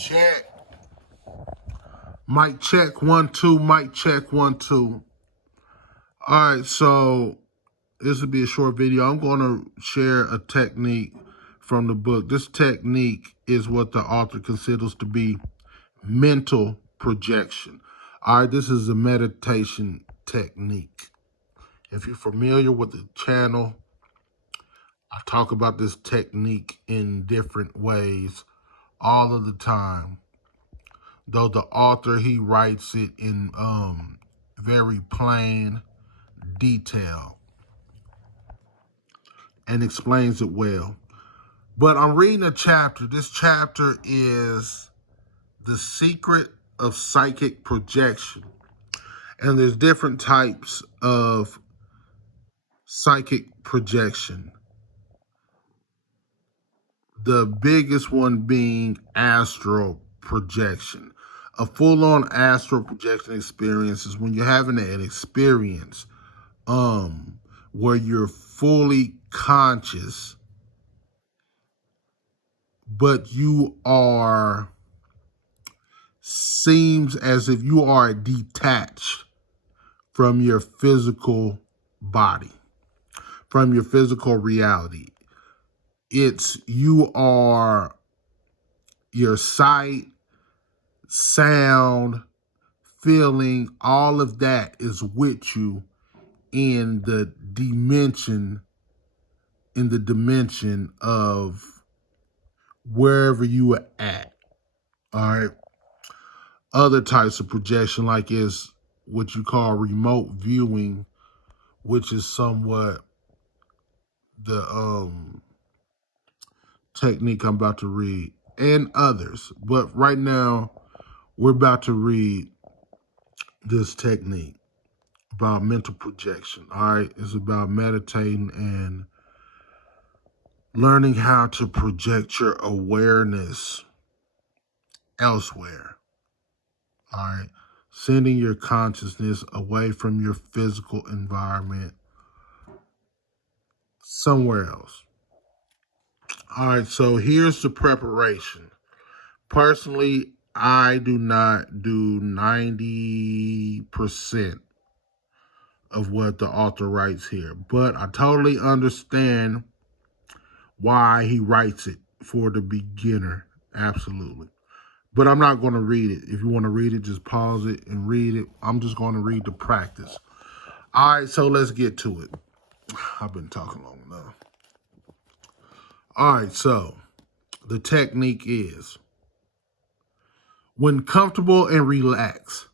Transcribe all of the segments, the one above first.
Check. Mic check, 1, 2, mic check, 1, 2. All right, so this will be a short video. I'm going to share a technique from the book. This technique is what the author considers to be mental projection. All right, this is a meditation technique. If you're familiar with the channel, I talk about this technique in different ways all of the time. Though the author, he writes it in very plain detail and explains it well. But I'm reading a chapter. This chapter is The Secret of Psychic Projection. And there's different types of psychic projection. The biggest one being astral projection. A full-on astral projection experience is when you're having an experience where you're fully conscious, but you are, seems as if you are detached from your physical body, from your physical reality. It's you are, your sight, sound, feeling, all of that is with you in the dimension, of wherever you are at. All right. Other types of projection, like is what you call remote viewing, which is somewhat the technique I'm about to read, and others. But right now, we're about to read this technique about mental projection. All right, it's about meditating and learning how to project your awareness elsewhere. All right, sending your consciousness away from your physical environment somewhere else. All right, so here's the preparation. Personally, I do not do 90% of what the author writes here, but I totally understand why he writes it for the beginner. Absolutely. But I'm not going to read it. If you want to read it, just pause it and read it. I'm just going to read the practice. All right, so let's get to it. I've been talking long enough. All right, so the technique is, when comfortable and relaxed,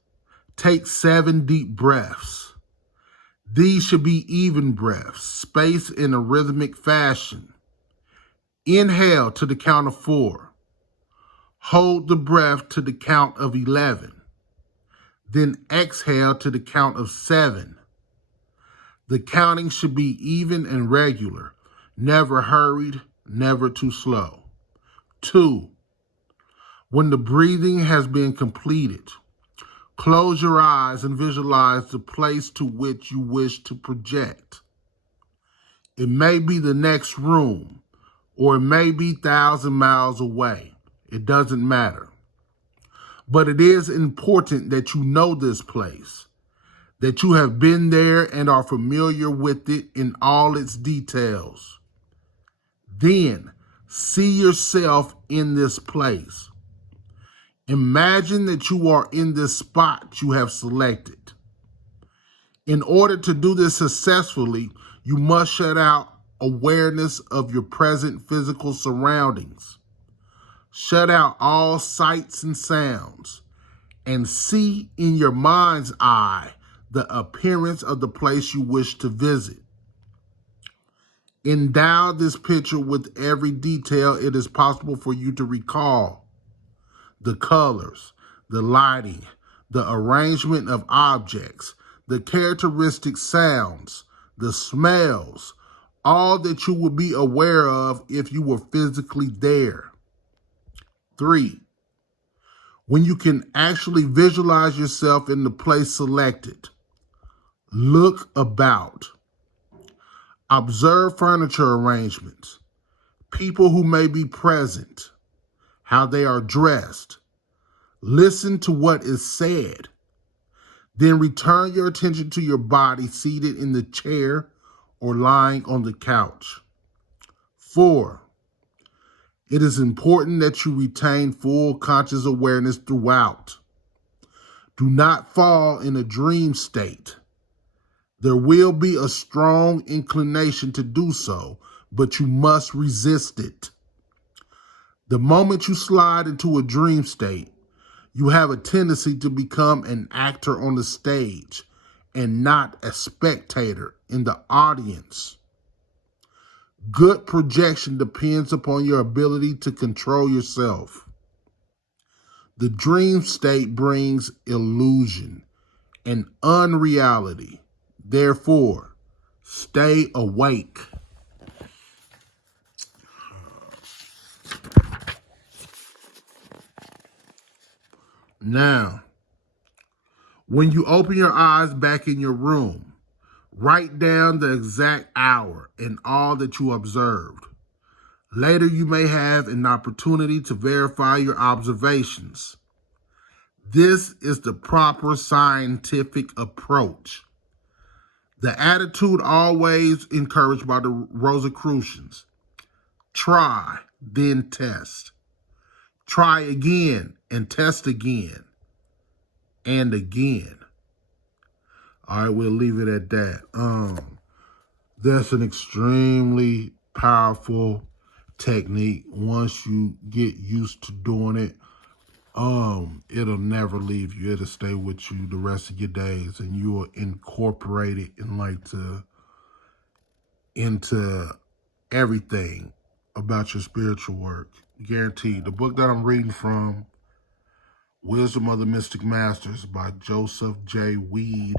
take 7 deep breaths. These should be even breaths, spaced in a rhythmic fashion. Inhale to the count of 4. Hold the breath to the count of 11. Then exhale to the count of 7. The counting should be even and regular, never hurried, never too slow. 2. When the breathing has been completed, close your eyes and visualize the place to which you wish to project. It may be the next room, or it may be 1,000 miles away. It doesn't matter. But it is important that you know this place, that you have been there and are familiar with it in all its details. Then, see yourself in this place. Imagine that you are in this spot you have selected. In order to do this successfully, you must shut out awareness of your present physical surroundings. Shut out all sights and sounds, and see in your mind's eye the appearance of the place you wish to visit. Endow this picture with every detail it is possible for you to recall. The colors, the lighting, the arrangement of objects, the characteristic sounds, the smells, all that you would be aware of if you were physically there. 3. When you can actually visualize yourself in the place selected, look about. Observe furniture arrangements, people who may be present, how they are dressed. Listen to what is said. Then return your attention to your body seated in the chair or lying on the couch. 4. It is important that you retain full conscious awareness throughout. Do not fall in a dream state. There will be a strong inclination to do so, but you must resist it. The moment you slide into a dream state, you have a tendency to become an actor on the stage and not a spectator in the audience. Good projection depends upon your ability to control yourself. The dream state brings illusion and unreality. Therefore, stay awake. Now, when you open your eyes back in your room, write down the exact hour and all that you observed. Later, you may have an opportunity to verify your observations. This is the proper scientific approach. The attitude always encouraged by the Rosicrucians. Try, then test. Try again and test again and again. All right, we'll leave it at that. That's an extremely powerful technique. Once you get used to doing it, it'll never leave you. It'll stay with you the rest of your days, and you will incorporate it into everything about your spiritual work. Guaranteed. The book that I'm reading from, Wisdom of the Mystic Masters by Joseph J. Weed.